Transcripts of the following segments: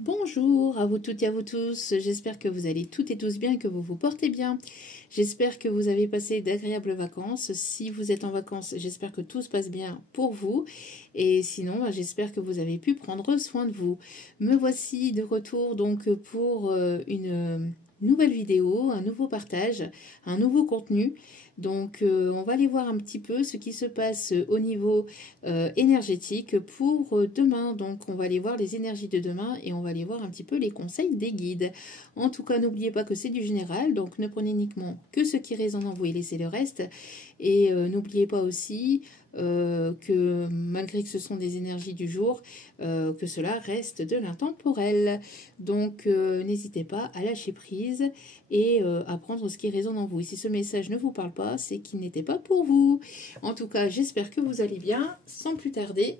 Bonjour à vous toutes et à vous tous, j'espère que vous allez toutes et tous bien et que vous vous portez bien. J'espère que vous avez passé d'agréables vacances. Si vous êtes en vacances, j'espère que tout se passe bien pour vous. Et sinon, j'espère que vous avez pu prendre soin de vous. Me voici de retour donc pour une nouvelle vidéo, un nouveau partage, un nouveau contenu. Donc on va aller voir un petit peu ce qui se passe au niveau énergétique pour demain. Donc on va aller voir les énergies de demain et on va aller voir un petit peu les conseils des guides. En tout cas, n'oubliez pas que c'est du général, donc ne prenez uniquement que ce qui résonne en vous et laissez le reste. Et n'oubliez pas aussi que malgré que ce sont des énergies du jour, que cela reste de l'intemporel. Donc n'hésitez pas à lâcher prise et à prendre ce qui résonne en vous. Et si ce message ne vous parle pas, c'est qu'il n'était pas pour vous. En tout cas, j'espère que vous allez bien. Sans plus tarder,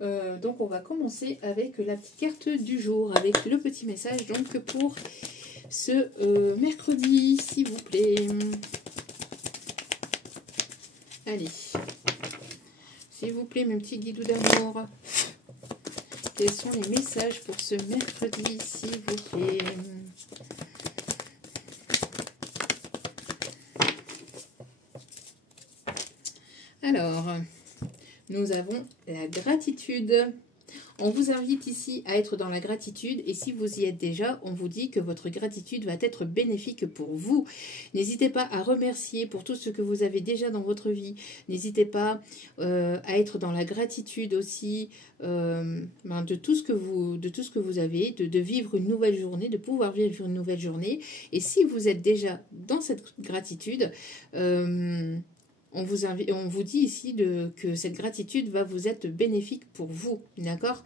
donc on va commencer avec la petite carte du jour, avec le petit message donc pour ce mercredi, s'il vous plaît. Allez, s'il vous plaît, mes petits guidoux d'amour. Quels sont les messages pour ce mercredi, s'il vous plaît? Alors, nous avons la gratitude. On vous invite ici à être dans la gratitude et si vous y êtes déjà, on vous dit que votre gratitude va être bénéfique pour vous. N'hésitez pas à remercier pour tout ce que vous avez déjà dans votre vie. N'hésitez pas à être dans la gratitude aussi de tout ce que vous avez, de vivre une nouvelle journée, de pouvoir vivre une nouvelle journée. Et si vous êtes déjà dans cette gratitude, on vous dit ici que cette gratitude va vous être bénéfique pour vous, d'accord?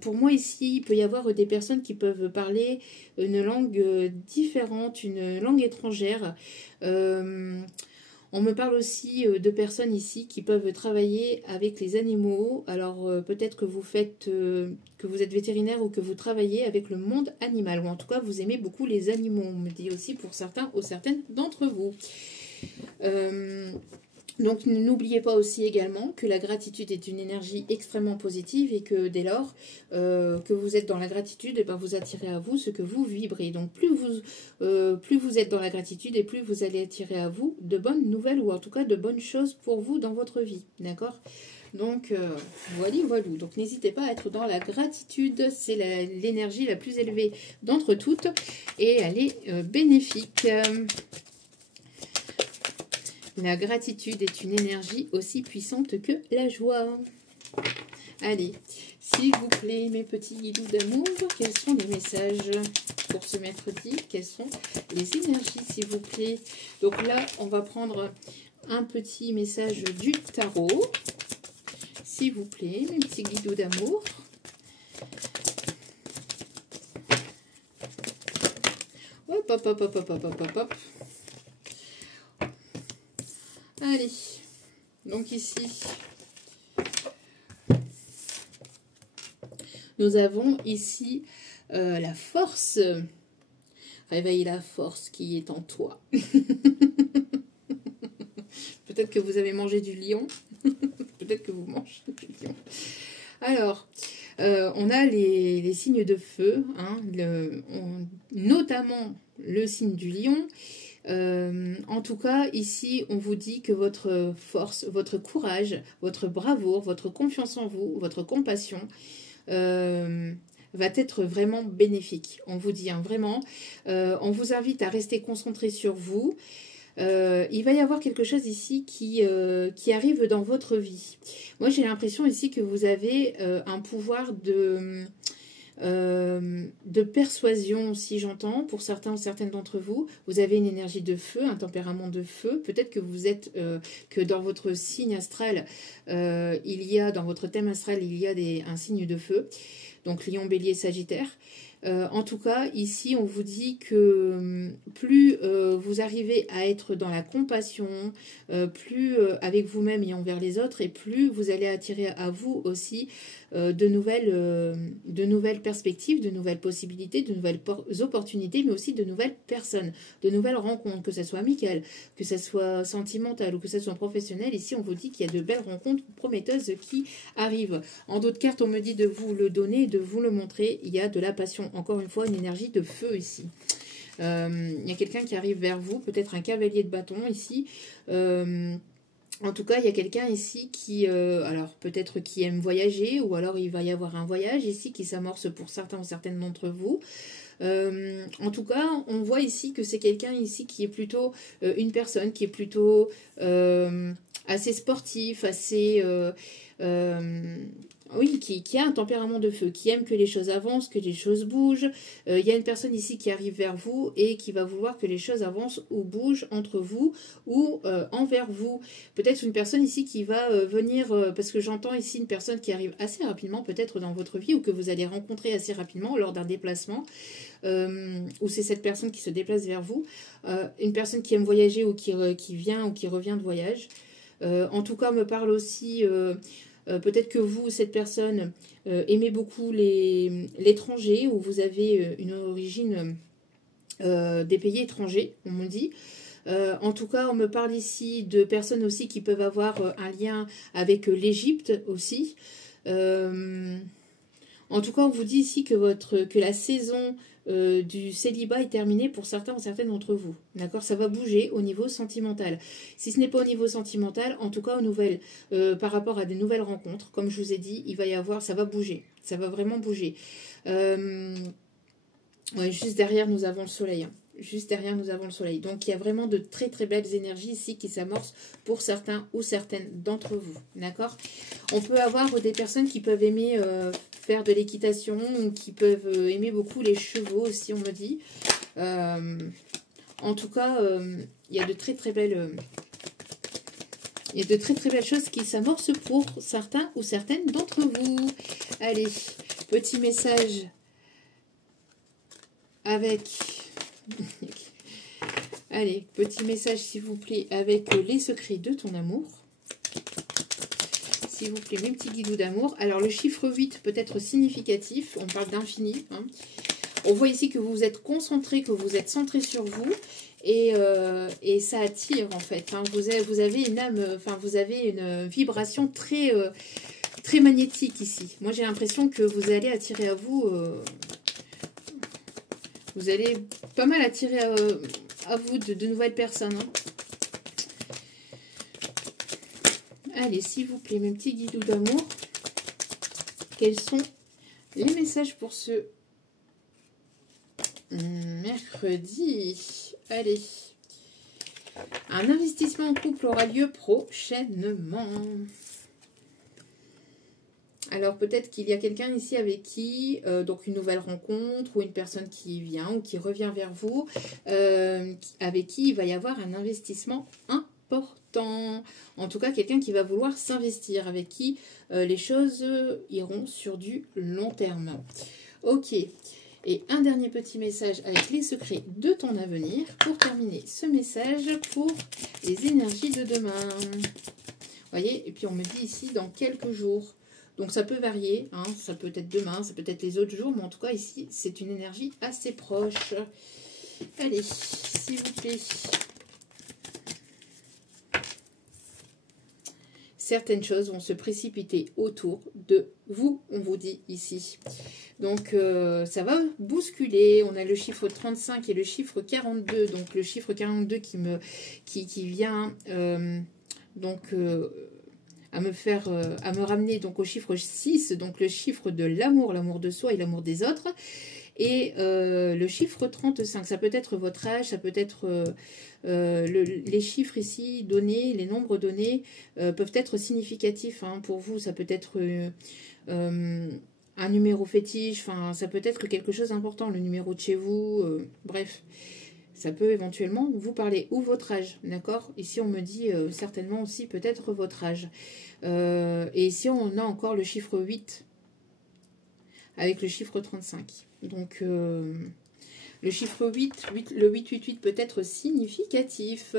Pour moi ici, il peut y avoir des personnes qui peuvent parler une langue différente, une langue étrangère. On me parle aussi de personnes ici qui peuvent travailler avec les animaux. Alors peut-être que vous que vous êtes vétérinaire ou que vous travaillez avec le monde animal, ou en tout cas vous aimez beaucoup les animaux. On me dit aussi pour certains ou certaines d'entre vous. Donc n'oubliez pas aussi également que la gratitude est une énergie extrêmement positive et que dès lors que vous êtes dans la gratitude, et vous attirez à vous ce que vous vibrez. Donc plus vous êtes dans la gratitude et plus vous allez attirer à vous de bonnes nouvelles ou en tout cas de bonnes choses pour vous dans votre vie. D'accord ? Donc voilà. Donc n'hésitez pas à être dans la gratitude, c'est l'énergie la plus élevée d'entre toutes et elle est bénéfique. La gratitude est une énergie aussi puissante que la joie. Allez, s'il vous plaît, mes petits guidoux d'amour, quels sont les messages pour ce mercredi? Quelles sont les énergies, s'il vous plaît? Donc là, on va prendre un petit message du tarot. S'il vous plaît, mes petits guidoux d'amour. Hop. Allez, donc ici, nous avons ici la force. Réveille la force qui est en toi. Peut-être que vous avez mangé du lion. Peut-être que vous mangez du lion. Alors, on a les signes de feu, hein, notamment le signe du lion. En tout cas, ici, on vous dit que votre force, votre courage, votre bravoure, votre confiance en vous, votre compassion va être vraiment bénéfique. On vous dit vraiment, on vous invite à rester concentré sur vous. Il va y avoir quelque chose ici qui arrive dans votre vie. Moi, j'ai l'impression ici que vous avez un pouvoir de persuasion, si j'entends, pour certains ou certaines d'entre vous. Vous avez une énergie de feu, un tempérament de feu. Peut-être que vous êtes, que dans votre signe astral, dans votre thème astral, il y a un signe de feu. Donc, Lion, Bélier, Sagittaire. En tout cas, ici, on vous dit que plus vous arrivez à être dans la compassion, plus avec vous-même et envers les autres, et plus vous allez attirer à vous aussi de nouvelles perspectives, de nouvelles possibilités, de nouvelles opportunités, mais aussi de nouvelles personnes, de nouvelles rencontres, que ce soit amicales, que ce soit sentimentale ou que ce soit professionnel. Ici, on vous dit qu'il y a de belles rencontres prometteuses qui arrivent. En d'autres cartes, on me dit de vous le donner, de vous le montrer. Il y a de la passion. Encore une fois, une énergie de feu ici. Il y a quelqu'un qui arrive vers vous, peut-être un cavalier de bâton ici. En tout cas, il y a quelqu'un ici qui, alors peut-être qui aime voyager, ou alors il va y avoir un voyage ici qui s'amorce pour certains ou certaines d'entre vous. En tout cas, on voit ici que c'est quelqu'un ici qui est plutôt une personne qui est plutôt assez sportif, assez... oui, qui a un tempérament de feu, qui aime que les choses avancent, que les choses bougent. Il y a une personne ici qui arrive vers vous et qui va vouloir que les choses avancent ou bougent entre vous ou envers vous. Peut-être une personne ici qui va venir, parce que j'entends ici une personne qui arrive assez rapidement peut-être dans votre vie ou que vous allez rencontrer assez rapidement lors d'un déplacement. Ou c'est cette personne qui se déplace vers vous. Une personne qui aime voyager ou qui vient ou qui revient de voyage. En tout cas, on me parle aussi... peut-être que vous, cette personne, aimez beaucoup l'étranger ou vous avez une origine des pays étrangers, on me dit. En tout cas, on me parle ici de personnes aussi qui peuvent avoir un lien avec l'Égypte aussi. En tout cas, on vous dit ici que la saison du célibat est terminée pour certains ou certaines d'entre vous. D'accord? Ça va bouger au niveau sentimental. Si ce n'est pas au niveau sentimental, en tout cas aux nouvelles, par rapport à des nouvelles rencontres, comme je vous ai dit, il va y avoir, ça va bouger. Ça va vraiment bouger. Ouais, juste derrière, nous avons le soleil. Hein. Juste derrière, nous avons le soleil. Donc, il y a vraiment de très, très belles énergies ici qui s'amorcent pour certains ou certaines d'entre vous. D'accord? On peut avoir des personnes qui peuvent aimer faire de l'équitation ou qui peuvent aimer beaucoup les chevaux aussi, on me dit. En tout cas, il y a de très, très belles... il y a de très, très belles choses qui s'amorcent pour certains ou certaines d'entre vous. Allez, petit message avec... Allez, petit message s'il vous plaît avec les secrets de ton amour. S'il vous plaît, mes petits guidoux d'amour. Alors, le chiffre 8 peut être significatif. On parle d'infini. Hein. On voit ici que vous vous êtes concentré, que vous êtes centré sur vous. Et ça attire, en fait. Hein. Vous avez une âme, enfin, vous avez une vibration très, très magnétique ici. Moi, j'ai l'impression que vous allez attirer à vous... vous allez pas mal attirer à vous de nouvelles personnes. Hein. Allez, s'il vous plaît, mes petits guidoux d'amour, quels sont les messages pour ce mercredi? Allez. Un investissement en couple aura lieu prochainement. Alors, peut-être qu'il y a quelqu'un ici avec qui, donc une nouvelle rencontre ou une personne qui vient ou qui revient vers vous, avec qui il va y avoir un investissement important. En tout cas, quelqu'un qui va vouloir s'investir, avec qui les choses iront sur du long terme. Ok. Et un dernier petit message avec les secrets de ton avenir pour terminer ce message pour les énergies de demain. Vous voyez, et puis on me dit ici dans quelques jours. Donc ça peut varier, hein, ça peut être demain, ça peut être les autres jours, mais en tout cas ici, c'est une énergie assez proche. Allez, s'il vous plaît. Certaines choses vont se précipiter autour de vous, on vous dit ici. Donc ça va bousculer. On a le chiffre 35 et le chiffre 42. Donc le chiffre 42 qui vient à me ramener donc au chiffre 6, donc le chiffre de l'amour de soi et l'amour des autres. Et le chiffre 35, ça peut être votre âge, ça peut être les chiffres ici donnés, les nombres donnés peuvent être significatifs hein, pour vous. Ça peut être un numéro fétiche, enfin ça peut être quelque chose d'important, le numéro de chez vous, bref. Ça peut éventuellement vous parler, ou votre âge, d'accord? Ici, on me dit certainement aussi peut-être votre âge. Et ici, on a encore le chiffre 8. avec le chiffre 35. Donc, le chiffre 8, le 888 peut être significatif.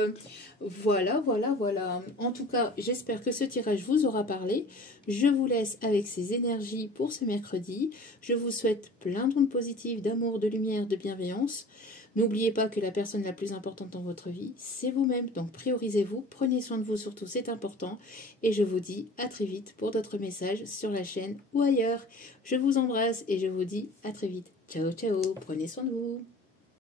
Voilà, voilà, voilà. En tout cas, j'espère que ce tirage vous aura parlé. Je vous laisse avec ces énergies pour ce mercredi. Je vous souhaite plein d'ondes positives, d'amour, de lumière, de bienveillance. N'oubliez pas que la personne la plus importante dans votre vie, c'est vous-même. Donc priorisez-vous, prenez soin de vous surtout, c'est important. Et je vous dis à très vite pour d'autres messages sur la chaîne ou ailleurs. Je vous embrasse et je vous dis à très vite. Ciao, ciao, prenez soin de vous.